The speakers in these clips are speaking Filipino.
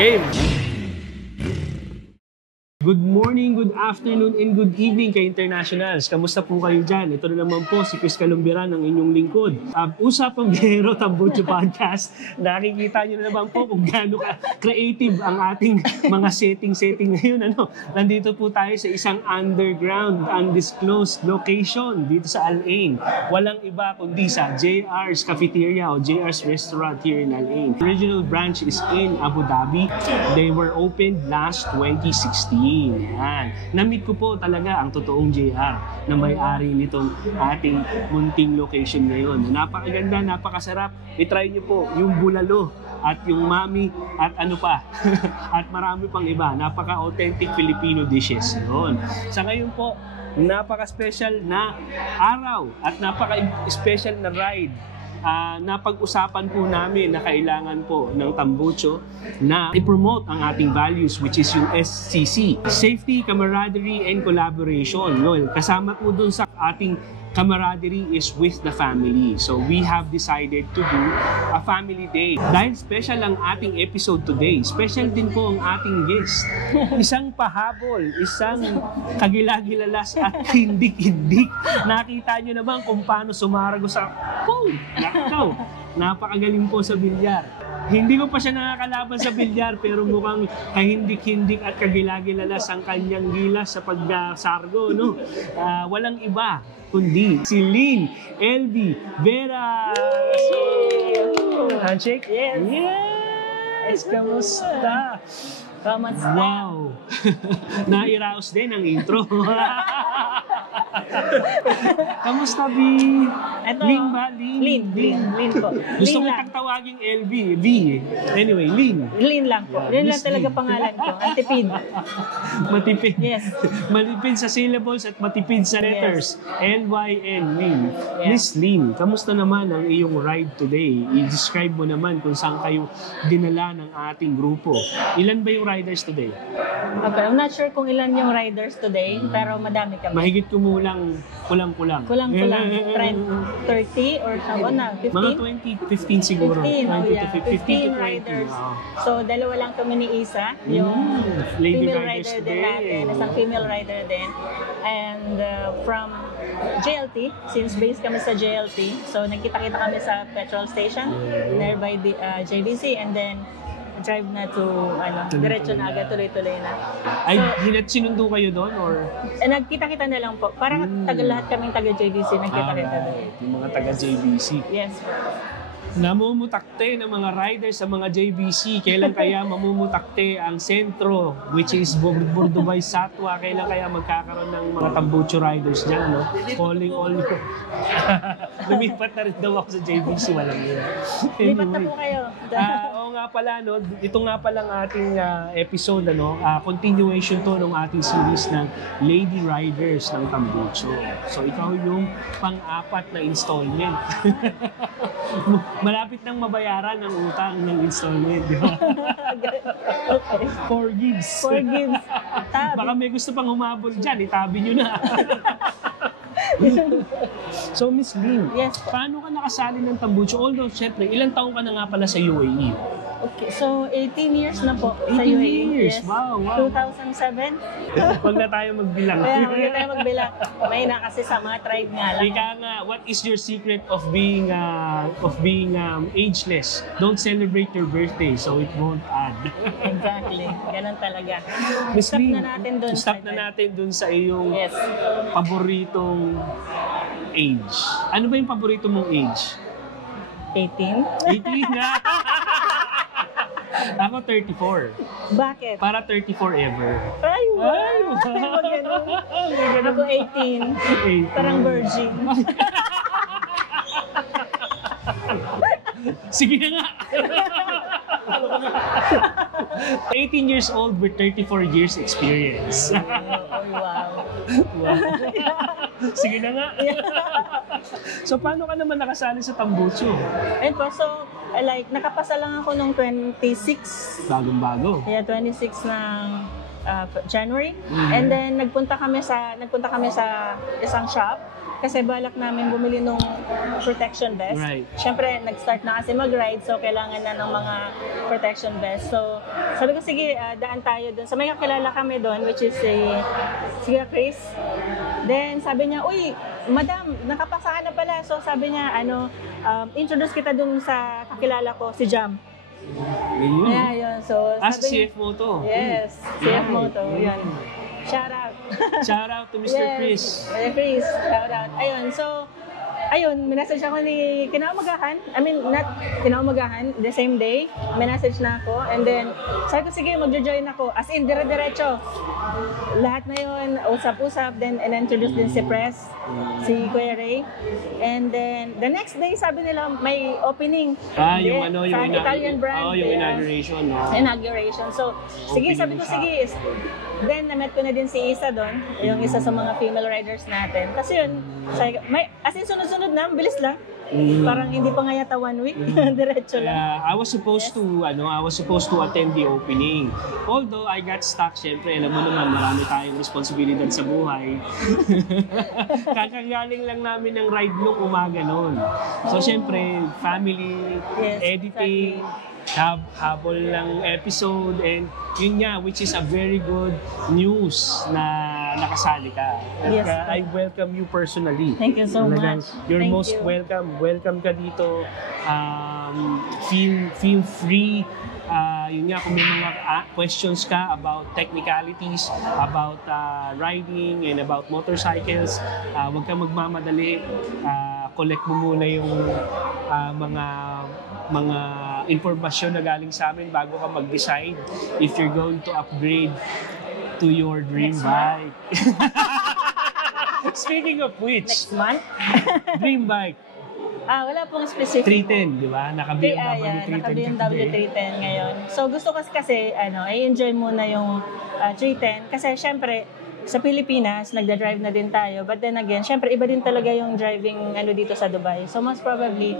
Game! Good morning, good afternoon, and good evening kay Internationals. Kamusta po kayo dyan? Ito na naman po si Chris Calumbiran, ang inyong lingkod. Usapang Biyahero Tambucho Podcast. Nakikita nyo na naman po kung gaano creative ang ating mga setting ngayon. Nandito po tayo sa isang underground, undisclosed location dito sa Al-Ain. Walang iba kundi sa JR's Cafeteria o JR's Restaurant here in Al-Ain. The original branch is in Abu Dhabi. They were opened last 2016. Yan. Na-meet ko po talaga ang totoong JR na may-ari nitong ating munting location ngayon. Napakaganda, napakasarap. I-try nyo po yung bulalo at yung mami at ano pa. At marami pang iba. Napaka-authentic Filipino dishes. Yun. Sa ngayon po, napaka-special na araw at napaka-special na ride. Napag-usapan po namin na kailangan po ng tambucho na i-promote ang ating values, which is yung SCC, Safety, Camaraderie, and Collaboration. No? Kasama po dun sa ating camaraderie is with the family. So we have decided to do a family day. Dahil special ang ating episode today, special din po ang ating guest. Isang pahabol, isang kagilagilalas at hindik-hindik. Nakita nyo naman kung paano sumarago sa nakaw. Napakagaling po sa bilyar. Hindi ko pa siya nakakalaban sa bilyar pero mukhang kahindik-hindik at kagilagilalas ang kanyang gilas sa pagsargo. No? Walang iba kundi si Lynn LB Vera. Handshake? Yes. Yes! Kamusta? Kamusta? Wow! Nairaos din ang intro. Kamusta, B? Ito, Lynn ba? Lynn po. Gusto ko tawaging LB. B. Anyway, Lynn. Lynn lang po. Lynn lang talaga pangalan ko. Antipid. Matipid. Yes. Matipid sa syllables at matipid sa letters. Yes. L-Y-N, Lynn. Yes. Miss Lynn, kamusta naman ang iyong ride today? I-describe mo naman kung saan kayo dinala ng ating grupo. Ilan ba yung riders today? Okay, I'm not sure kung ilan yung riders today, pero madami kami. Mahigit kulang. Kulang. 30 or so na, 15? Mga 15 siguro. 15 riders. So, dalawa lang kami ni Isa, yung female rider din natin, isang female rider din. And from JLT, since base kami sa JLT, so nagkita-kita kami sa petrol station nearby the JBC, and then drive na to, diretso na agad, tuloy-tuloy na. Ay, sinundo kayo doon or? Nagkita-kita na lang po. Parang lahat kaming taga-JBC, nagkita-kita doon. Yung mga taga-JBC. Yes. Namumutakte ng mga riders sa mga JBC. Kailan kaya mamumutakte ang sentro, which is Burdubay, Satwa? Kailan kaya magkakaroon ng mga tambucho riders dyan, no? Calling all you. Lumipat na rin daw ako sa JBC, walang yun. Anyway, lipat na po kayo. Oo nga pala, no? Ito nga pala ang ating episode, continuation to ng ating series ng Lady Riders ng Tambucho. So ikaw yung pang-apat na installment. Malapit nang mabayaran ang utang ng installment, di ba? Okay. Forgives. Baka may gusto pang humabol dyan, itabi nyo na. So, Miss Lynn, yes, paano ka nakasali ng tambucho? Although, syempre, ilang taon ka na nga pala sa UAE? Okay, so 18 years na po 18 sa UAE. years? Yes. Wow. 2007. Huwag na tayo magbilang. Huwag na tayo magbilang. May na kasi sa mga tribe nga lang. Ika nga, what is your secret of being ageless? Don't celebrate your birthday so it won't add. Exactly. Ganun talaga. Miss Lynn, Stop na natin dun sa iyong yes, paboritong age. Ano ba yung paborito mong age? 18. 18 na! Ako 34. Bakit? Para 34 ever. Ay, wow! Ako 18. Parang virgin. Sige na nga! 18 years old with 34 years experience. Oh, wow. Sige na nga. So, paano ka naman nakasali sa tambucho? Ayun po, so, nakapasa lang ako nung 26. Bagong-bago. Yeah, 26 ng January. And then, nagpunta kami sa isang shop kasi balak namin bumili nung protection vest. Right. Siyempre, nag-start na kasi mag-ride, so kailangan na ng mga protection vest. So, sabi ko, sige, daan tayo doon. So, may kakilala kami doon, which is si Chris. Then, sabi niya, uy, madam, nakapasa ka na pala. So, sabi niya, introduce kita doon sa kakilala ko, si Jam. Yun. Yeah, yun. So, Sa sabi CF mo to. Yes, CF mo to. Yun. Shout out. Shout out to Mr. Chris. Chris, shout out. Ayun, so, minessage ako ni kinaumagahan. I mean, not kinaumagahan, the same day. Minessage na ako. And then, sabi ko, sige, magjo-join ako. As in, dire-diretso. Lahat na yun, usap-usap. Then, introduce din si Press, si Kuya Ray. And then, the next day, sabi nila, may opening. Yung Italian brand. yung inauguration. No? Inauguration. So, sige, sabi ko, sige. Then, na-met ko na din si Isa doon, yung isa sa mga female riders natin. Kasi yun, as in sunod-sunod na, bilis lang. Parang hindi pa nga yata 1 week, diretso lang. I was supposed to attend the opening. Although I got stuck, syempre, alam mo naman, marami tayong responsibilidad sa buhay. Kakagaling lang namin ng ride nung umaga noon. So, syempre, family, editing, habol ng episode, and yun nga, which is a very good news na nakasali ka. Yes. I welcome you personally. Thank you so much. You're Thank most you. welcome. Welcome ka dito. Feel free. Yun nga, kung may mga questions ka about technicalities, about riding and about motorcycles, huwag kang magmamadali. Collect mo muna yung mga informasyon na galing sa amin bago ka mag-decide if you're going to upgrade to your dream bike. Speaking of which, Next month? dream bike. Wala pong specific. 310, di ba? Naka-BMW 310 Naka-BMW 310 ngayon. So gusto ko kasi, i-enjoy muna yung 310 kasi syempre, sa Pilipinas, nagda-drive na din tayo. But then again, syempre iba din talaga yung driving dito sa Dubai. So most probably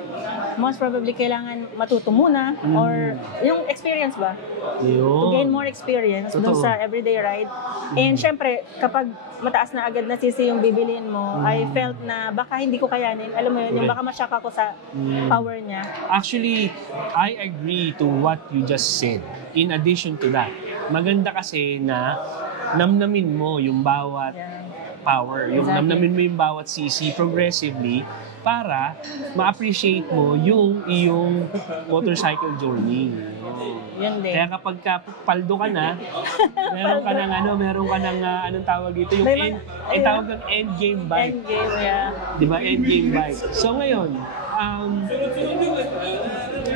kailangan matuto muna or yung experience ba? To gain more experience dun sa everyday ride. And syempre, kapag mataas na agad na sisi yung bibiliin mo, I felt na baka hindi ko kayanin. Alam mo yun, yung baka masyak ako sa power niya. Actually, I agree to what you just said. In addition to that, maganda kasi na namnamin mo yung bawat power, yung namnamin mo yung bawat cc progressively para ma-appreciate mo yung iyong motorcycle journey. Yun din. Kaya kapag paldo ka na, meron ka ng anong tawag dito, yung tawag ng end game bike. End game, yeah. Di ba? End game bike. So ngayon,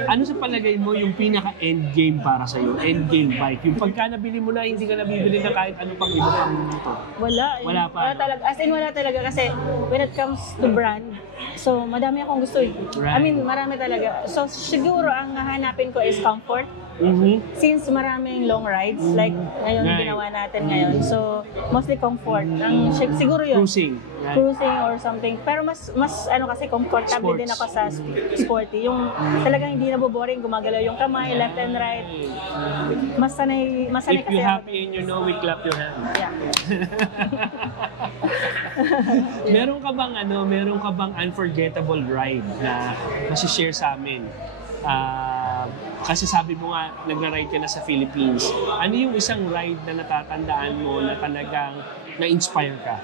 ano sa palagay mo yung pinaka-end game para sa'yo? End game bike. Yung pagka nabili mo na, hindi ka nabibili na kahit ano pang iba pang ito. Wala pa. Wala talaga. As in, wala talaga. Kasi when it comes to brand, so madami akong gusto eh. Right. I mean, marami talaga. So siguro, ang hahanapin ko is comfort. Since maraming long rides, like ngayon ginawa natin ngayon. So, mostly comfort. Siguro yun. Cruising. Right. Cruising or something. Pero mas kasi comfortable din ako sa sporty. Yung talagang hindi naboboring, gumagalaw yung kamay, left and right. Mas sanay If kasi you're ako. happy and you know, we clap your hands. Yeah. Meron ka bang unforgettable ride na masishare sa amin? Kasi sabi mo nga, nagra-ride ka na sa Philippines. Ano yung isang ride na natatandaan mo na talagang na-inspire ka?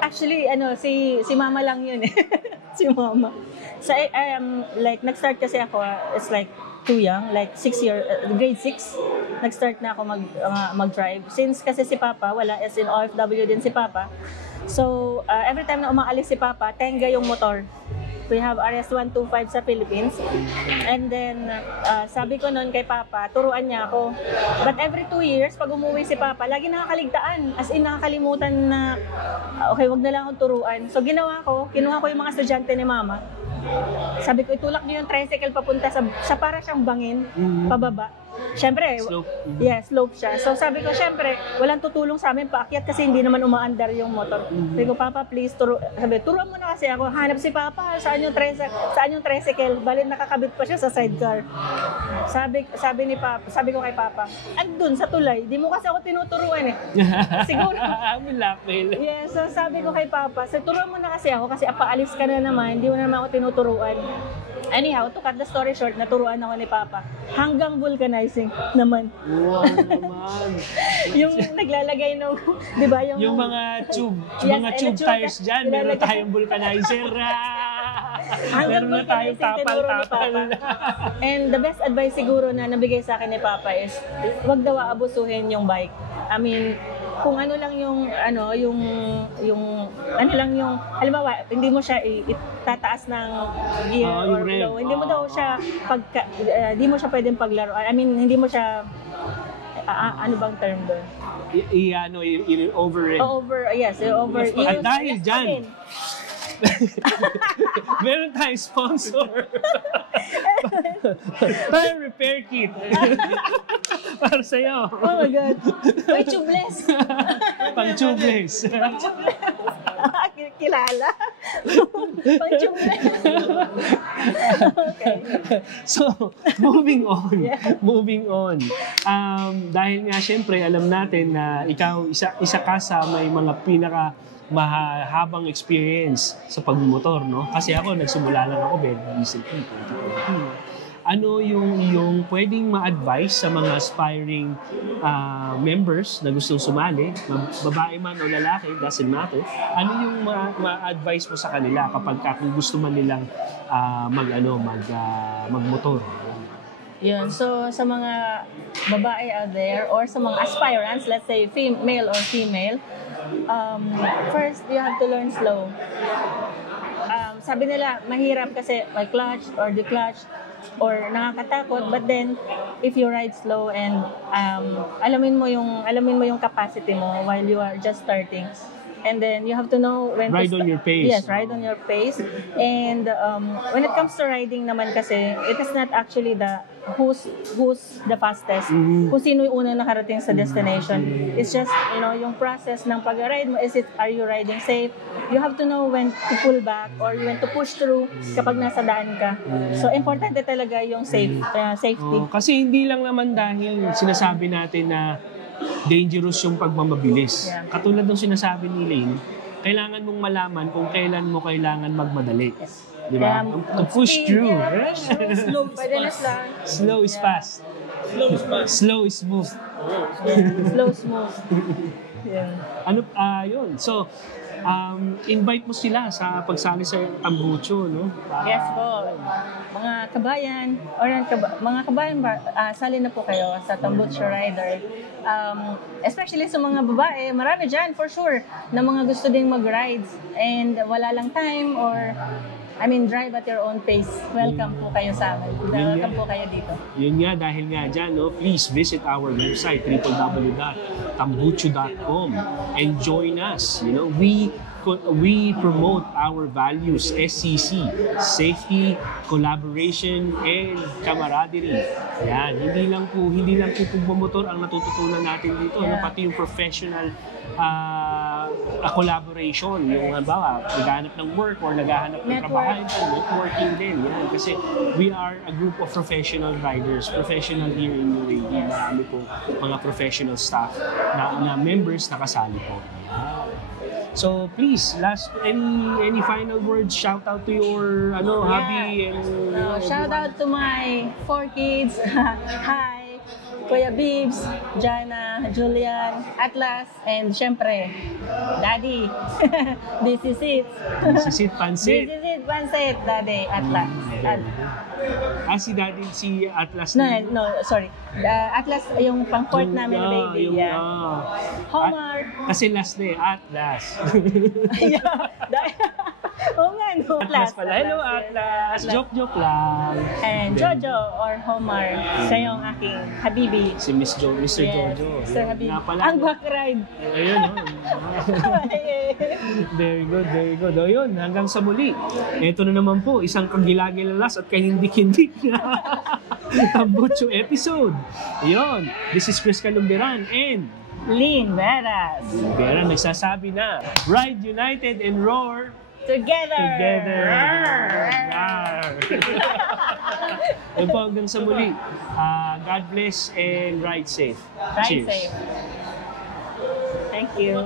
Actually, si Mama lang yun eh. Si Mama. So, like, nag-start kasi ako, it's like too young, like grade 6, nag-start na ako mag-drive. Since kasi si Papa, wala, as in OFW din si Papa. So, every time na umaalis si Papa, Tenga yung motor. We have RS-125 sa Philippines. And then, sabi ko noon kay Papa, turuan niya ako. But every 2 years, pag umuwi si Papa, lagi nakakaligtaan. As in, nakakalimutan na, okay, wag na lang akong turuan. So, kinuha ko yung mga estudyante ni Mama. Sabi ko, itulak niyo yung tricycle papunta sa para siyang bangin, pababa. syempre, Slope. yeah, slope siya. So sabi ko, syempre, walang tutulong sa amin paakyat kasi hindi naman umaandar yung motor. Sabi ko, Papa, please, turuan mo na kasi ako. Hanap si Papa, saan yung tricycle? Bali, nakakabit pa siya sa sidecar. Sabi ni Papa, sabi ko kay Papa, andun sa tulay, di mo kasi ako tinuturuan eh. Siguro. Blackmail. Yeah, so sabi ko kay Papa, turuan mo na kasi ako kasi paalis ka na naman, hindi mo naman ako tinuturuan. Anyhow, to cut the story short, naturuan ako ni Papa. Hanggang vulcanizing naman. Wow naman. Yung naglalagay nung, di ba? Yung mga tube, Yes, mga and tube the tires dyan, meron nilalagay- tayong vulcanizer. Hanggang Meron na tayong vulcanizing tinuro ni tapal-tapal. Papa. And the best advice siguro na nabigay sa akin ni Papa is, wag daw aabusuhin yung bike. I mean, kung ano lang yung halimbawa hindi mo siya itataas ng gear yung or rev. low, hindi mo daw siya hindi mo siya pwedeng paglaro. I mean, hindi mo siya ano bang term doon? Over it. Yes, over. At dahil Yes, dyan, again. meron tayong sponsor. Tire repair kit. Para sa'yo. Oh my God. May tubeless. Pang tubeless. Kilala. Pang tubeless. Okay. So, moving on. Dahil nga syempre, alam natin na ikaw, isa ka sa may mga mahabang experience sa pagmumotor, no? Kasi ako, nagsimula lang ako, recently, 2022. Ano yung pwedeng ma-advise sa mga aspiring members na gustong sumali, babae man o lalaki, doesn't matter. Ano yung ma-advise mo sa kanila kapag kung gusto man nilang magmotor? Yun. So, sa mga babae out there or sa mga aspirants, let's say male or female, first, you have to learn slow. Sabi nila, mahirap kasi may clutch or declutch or nakakatakot, but then if you ride slow and alamin mo yung capacity mo while you are just starting, and then you have to know when ride on your pace. Yes, ride on your pace. And when it comes to riding naman kasi, it is not actually the who's the fastest, kung sino yung unang nakarating sa destination. It's just, yung process ng pag-ride mo, are you riding safe? You have to know when to pull back or when to push through kapag nasa daan ka. So, importante talaga yung safety. Kasi hindi lang naman dahil sinasabi natin na dangerous yung pagmamabilis. Yeah. Katulad ng sinasabi ni Lane, kailangan mong malaman kung kailan mo kailangan magmadali. Yes. Di ba? To push through. Slow is fast. Slow is smooth. Slow, smooth. Yeah. Yun. So, invite mo sila sa pagsali sa Tambucho, no? Yes po. Mga kabayan, mga kabayan sali na po kayo sa Tambucho Rider. Especially sa mga babae, marami dyan for sure na mga gusto ding mag-rides and wala lang time or drive at your own pace. Welcome po kayo sa amin. Welcome po kayo dito. Yun nga, dahil nga dyan, no, please visit our website, www.tambucho.com and join us. We promote our values, SCC, safety, collaboration, and camaraderie. Yan, hindi lang po pagmamotor ang natututunan natin dito, no? Pati yung professional collaboration, yung naghahanap ng work or naghahanap ng trabaho, networking din. Yan, kasi we are a group of professional riders, professional here in UAE. Yes. Marami pong mga professional staff na members na kasali po. Yan. So please, any final words? Shout out to your hubby and shout out to my 4 kids. Hi, Kuya Bibs, Jana, Julian, Atlas, and syempre, Daddy. This is it. Pansit. This is it, Pansit, Daddy, Atlas. Si Daddy, si Atlas. No, sorry. Atlas, yung pang-fourth namin na baby. Homer. Kasi last day, Atlas. Oo nga, no. Atlas pala. Hello, Atlas. Joke lang. And Jojo or Homer. Siya yung aking habibi. Si Mr. Jojo. Mr. Habibi. Ang back ride. Ayun, Very good. O yun, hanggang sa muli. Ito na naman po, isang kagilagilalas at kahindik-hindik. Tambucho episode. Yun, this is Chris Calumbiran and Lynn Veras. Vera nagsasabi na, Ride United and Roar Together! Yun po, hanggang sa muli. God bless and ride safe. Ride Cheers. safe. Thank you.